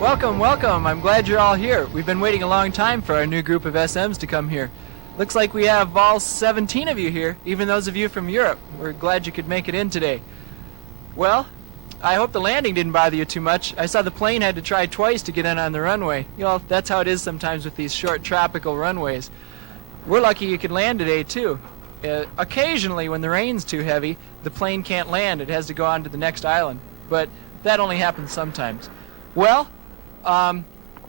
Welcome, welcome. I'm glad you're all here. We've been waiting a long time for our new group of SMs to come here. Looks like we have all 17 of you here, even those of you from Europe. We're glad you could make it in today. Well, I hope the landing didn't bother you too much. I saw the plane had to try twice to get in on the runway. You know, that's how it is sometimes with these short tropical runways. We're lucky you could land today, too. Occasionally, when the rain's too heavy, the plane can't land. It has to go on to the next island. But that only happens sometimes. Well,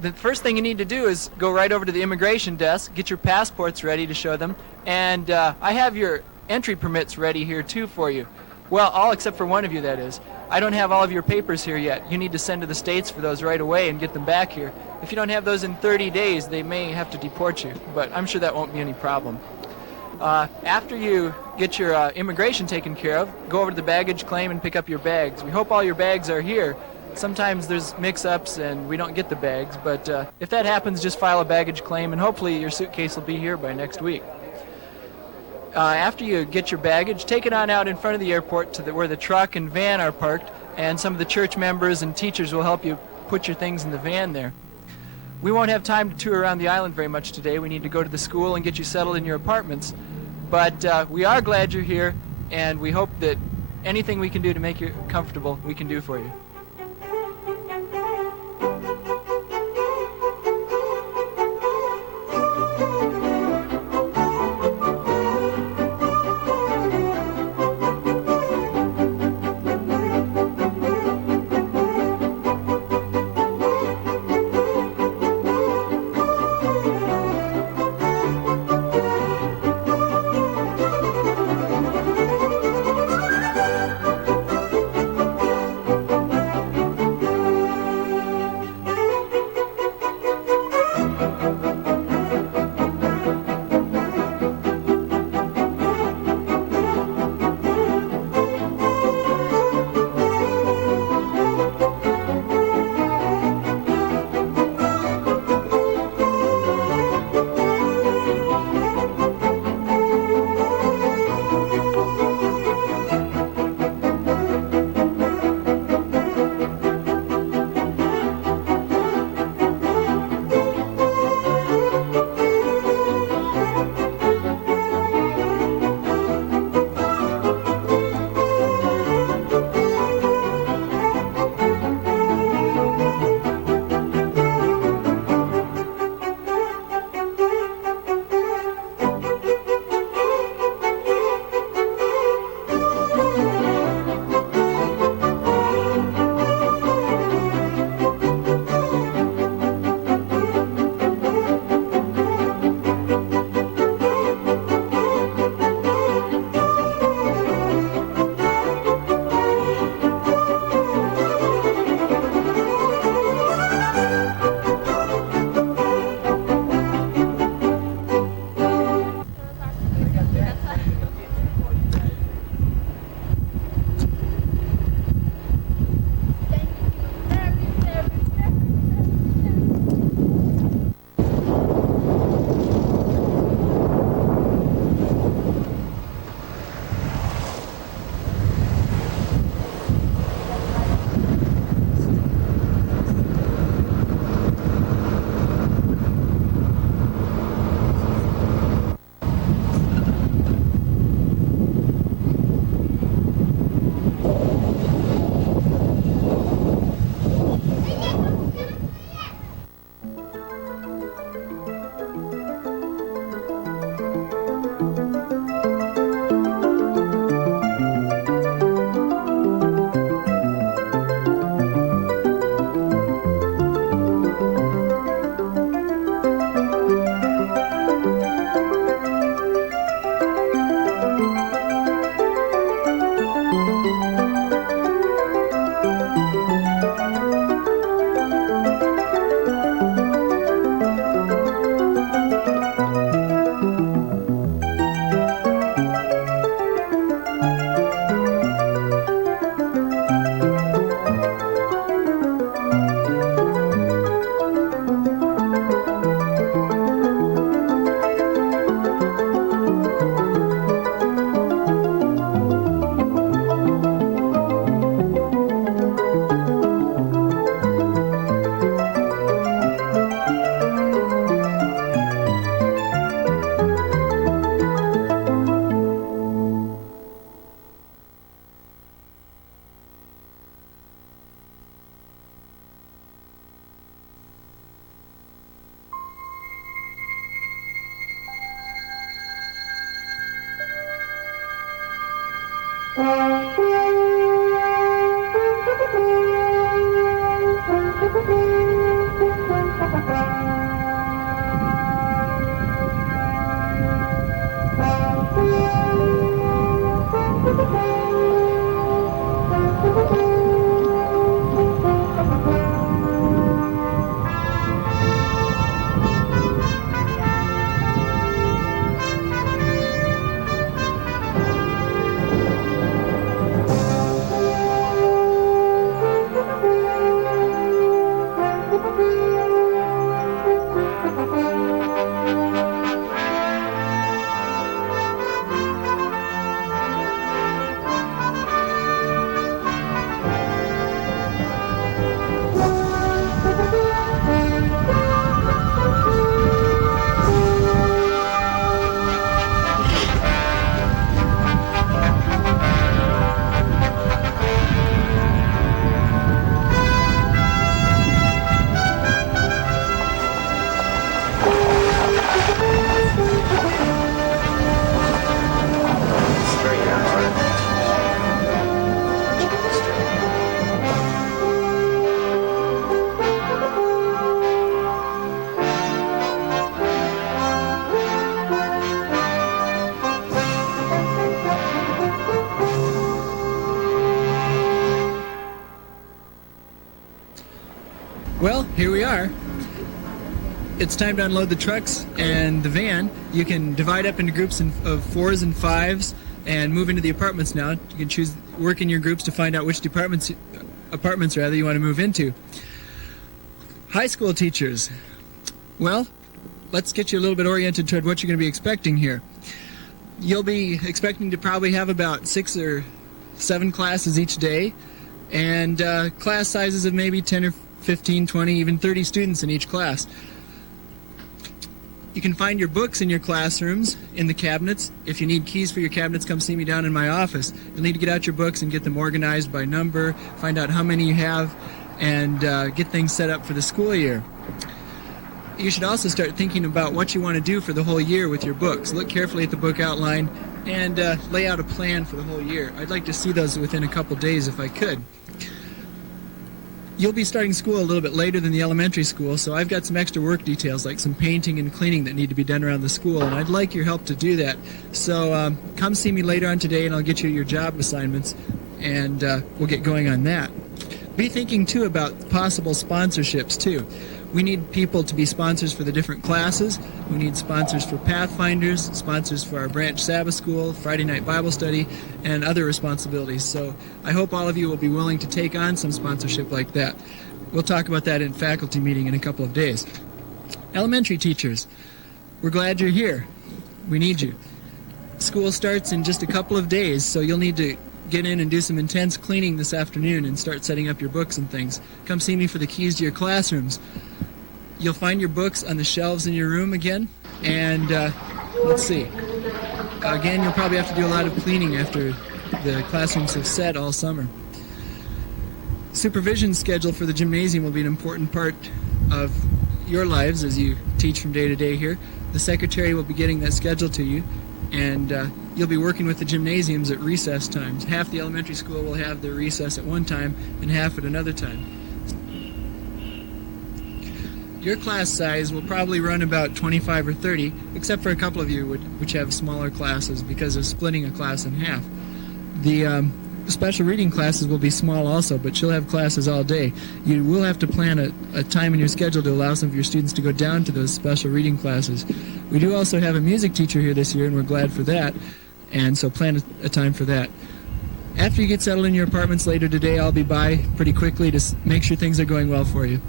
the first thing you need to do is go right over to the immigration desk, get your passports ready to show them, and I have your entry permits ready here too for you. Well, all except for one of you, that is. I don't have all of your papers here yet. You need to send to the States for those right away and get them back here. If you don't have those in 30 days, they may have to deport you, but I'm sure that won't be any problem. After you get your immigration taken care of, go over to the baggage claim and pick up your bags. We hope all your bags are here. Sometimes there's mix-ups and we don't get the bags, but if that happens, just file a baggage claim and hopefully your suitcase will be here by next week. After you get your baggage, take it on out in front of the airport to where the truck and van are parked, and some of the church members and teachers will help you put your things in the van there. We won't have time to tour around the island very much today. We need to go to the school and get you settled in your apartments, but we are glad you're here, and we hope that anything we can do to make you comfortable, we can do for you. Well, here we are. It's time to unload the trucks and the van. You can divide up into groups of 4s and 5s and move into the apartments now. You can choose, work in your groups to find out which apartments rather you want to move into. High school teachers. Well, let's get you a little bit oriented toward what you're going to be expecting here. You'll be expecting to probably have about 6 or 7 classes each day, and class sizes of maybe 10 or 15, 20, even 30 students in each class. You can find your books in your classrooms, in the cabinets. If you need keys for your cabinets, come see me down in my office. You'll need to get out your books and get them organized by number, find out how many you have, and get things set up for the school year. You should also start thinking about what you want to do for the whole year with your books. Look carefully at the book outline and lay out a plan for the whole year. I'd like to see those within a couple days if I could. You'll be starting school a little bit later than the elementary school, so I've got some extra work details like some painting and cleaning that need to be done around the school, and I'd like your help to do that. So come see me later on today and I'll get you your job assignments, and we'll get going on that. Be thinking too about possible sponsorships too. We need people to be sponsors for the different classes. We need sponsors for Pathfinders, sponsors for our branch Sabbath School, Friday night Bible study, and other responsibilities. So I hope all of you will be willing to take on some sponsorship like that. We'll talk about that in faculty meeting in a couple of days. Elementary teachers, we're glad you're here. We need you. School starts in just a couple of days, so you'll need to get in and do some intense cleaning this afternoon and start setting up your books and things. Come see me for the keys to your classrooms. You'll find your books on the shelves in your room again, and let's see. Again, you'll probably have to do a lot of cleaning after the classrooms have set all summer. Supervision schedule for the gymnasium will be an important part of your lives as you teach from day to day here. The secretary will be getting that schedule to you, and you'll be working with the gymnasiums at recess times. Half the elementary school will have their recess at one time and half at another time. Your class size will probably run about 25 or 30, except for a couple of you which have smaller classes because of splitting a class in half. The special reading classes will be small also, but you'll have classes all day. You will have to plan a time in your schedule to allow some of your students to go down to those special reading classes. We do also have a music teacher here this year, and we're glad for that, and so plan a time for that. After you get settled in your apartments later today, I'll be by pretty quickly to make sure things are going well for you.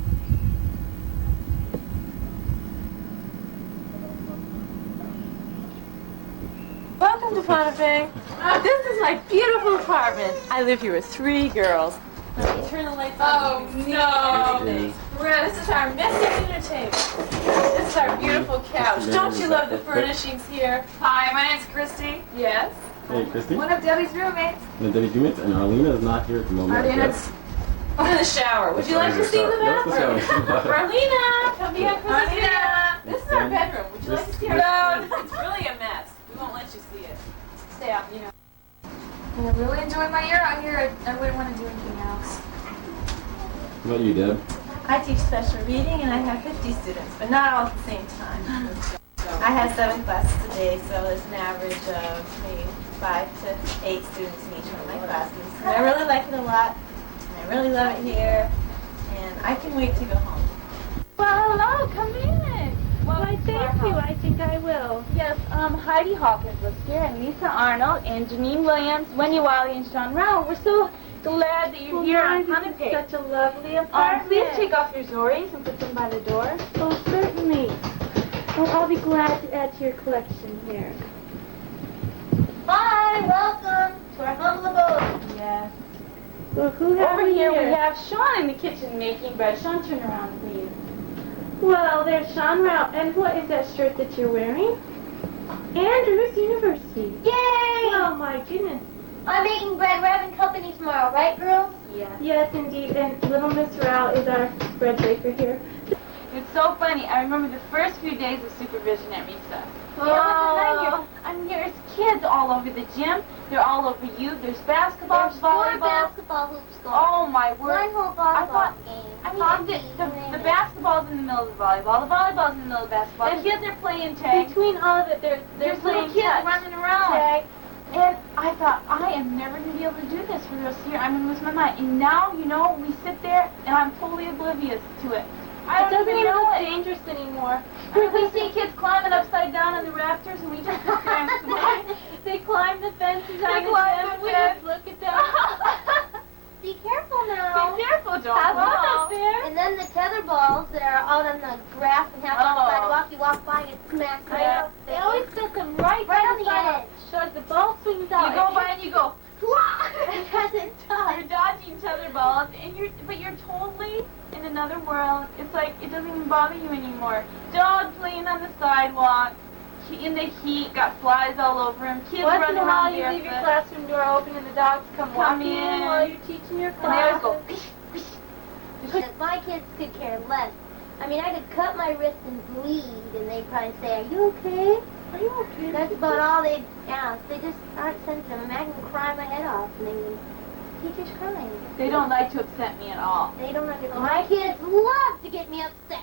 Welcome to Ponape. This is my beautiful apartment. I live here with 3 girls. Let me turn the lights on. Oh, no. This is our messy dinner table. This is our beautiful couch. Don't you love the furnishings here? Hi, my name's Christy. Yes. Hey, Christy. One of Debbie's roommates. And Debbie's roommates, and Arlena is not here at the moment. Arlena's In the shower. Would you like to see the bathroom? Marlena, come behind Marlena. This is our bedroom. Would you like to see our bedroom? It's really a mess. We won't let you see it. Stay out, you know. I really enjoy my year out here. I wouldn't want to do anything else. What about you, Deb? I teach special reading and I have 50 students, but not all at the same time. I have 7 classes a day, so it's an average of maybe 5 to 8 students in each one of my classes. And I really like it a lot, and I really love it here, and I can wait to go home. Well, hello, come in. Well, why, thank you. I think I will. Yes, Heidi Hawkins lives here, and Lisa Arnold, and Janine Williams, Wendy Wiley, and Sean Rao. We're so glad that you're here on Ponape. Such a lovely apartment. Please take off your zoris and put them by the door. Oh, certainly. Oh, I'll be glad to add to your collection here. Hi, welcome to our humble abode. Yes. Well, who have Over we here we have Sean in the kitchen making bread. Sean, turn around, please. Well, there's Sean Rao. And what is that shirt that you're wearing? Andrews University. Yay! Oh, my goodness. I'm making bread. We're having company tomorrow, right, girls? Yes. Yes, indeed. And little Miss Rao is our bread baker here. It's so funny. I remember the first few days of supervision at recess. There's kids all over the gym. They're all over you. There's basketball, There's 4 volleyball. basketball hoops going. Oh, my word. One whole I volleyball thought, game. I mean, the basketball's in the middle of the volleyball. The volleyball's in the middle of the basketball. And The kids are playing tag. Between all of it, they're There's little playing kids touch. running around. Tag. And I thought, I am never going to be able to do this for the rest of the year. I'm going to lose my mind. And now, you know, we sit there, and I'm totally oblivious to it. I It don't doesn't even even know look it. dangerous anymore. We see kids climbing upside down on the rafters, and we just sit there and smile. They climb the fences They on the climb gym. the We fence. just look at them. Be careful now. Be careful, don't Have fun fall. up there. And then the tether balls that are out on the grass and half on the Oh. sidewalk, you walk by and it smacks right Yeah. up They there. always set them right on the sidewalk. edge. So as the ball swings out, You go by and you go, It doesn't touch. you're dodging tether balls, and but you're totally in another world. It's like it doesn't even bother you anymore. Dog playing on the sidewalk, in the heat, got flies all over him. Kids once in running a while around you leave your barefoot. classroom door open and the dogs come walking in in. while you're teaching your And they always class. go, pish, pish. Because my kids could care less. I mean, I could cut my wrist and bleed, and they'd probably say, "Are you okay?" Are you okay? That's about all they'd ask. They just aren't sensitive. I mean, I can cry my head off, and they would, teacher's crying. They don't like to upset me at all. They don't understand. My kids love to get me upset.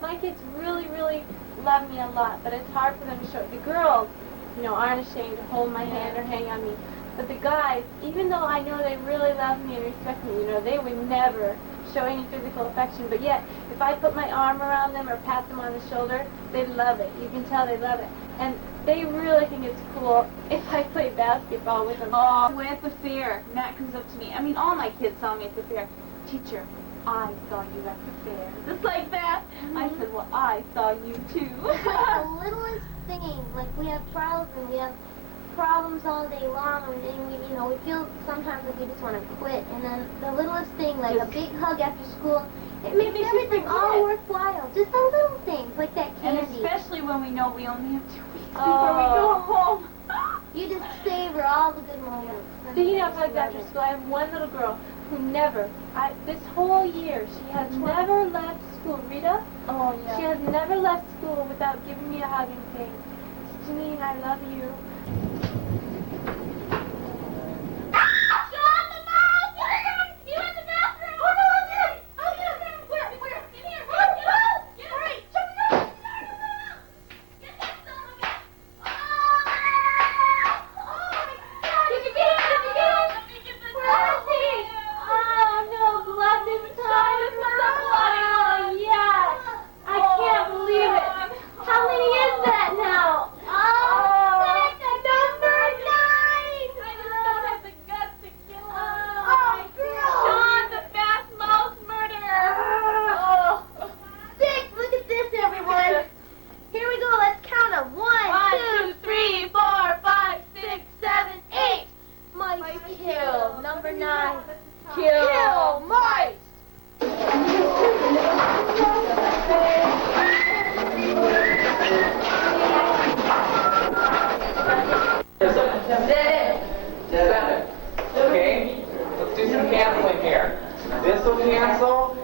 My kids really, really love me a lot, but it's hard for them to show it. The girls, you know, aren't ashamed to hold my hand or hang on me. But the guys, even though I know they really love me and respect me, you know, they would never show any physical affection. But yet, if I put my arm around them or pat them on the shoulder, they love it. You can tell they love it. And they really think it's cool if I play basketball with them. Oh, we're at the fair. Matt comes up to me. I mean, all my kids saw me at the fair. Teacher, I saw you at the fair. Just like that. I said, well, I saw you too. Like the littlest things, like we have trials and we have problems all day long, and then we, you know, we feel sometimes like we just want to quit. And then the littlest thing, like a big hug after school, it makes everything all worthwhile. Just the little things, like that And candy. especially when we know we only have 2 weeks before Oh. we go home. You just savor all the good moments. Speaking of hugs after school, I have one little girl who never, this whole year, she has never left school. Rita? Oh, She has never left school without giving me a hug and saying, Janine, I love you. Okay, let's do some canceling here. This will cancel.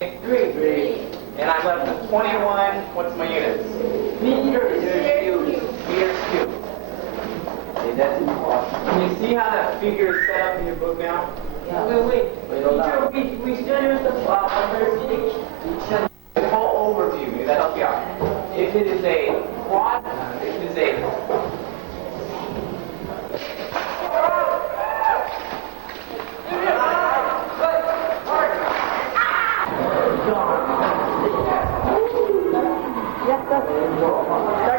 3. And I'm left with 21. What's my units? Meters cubed. Meters cubed. Okay, Can you see how that figure is set up in your book now? Yeah. Wait. Teacher, we still use the full overview. Maybe that helps you out. If it is a quad, if it is a Yes, sir.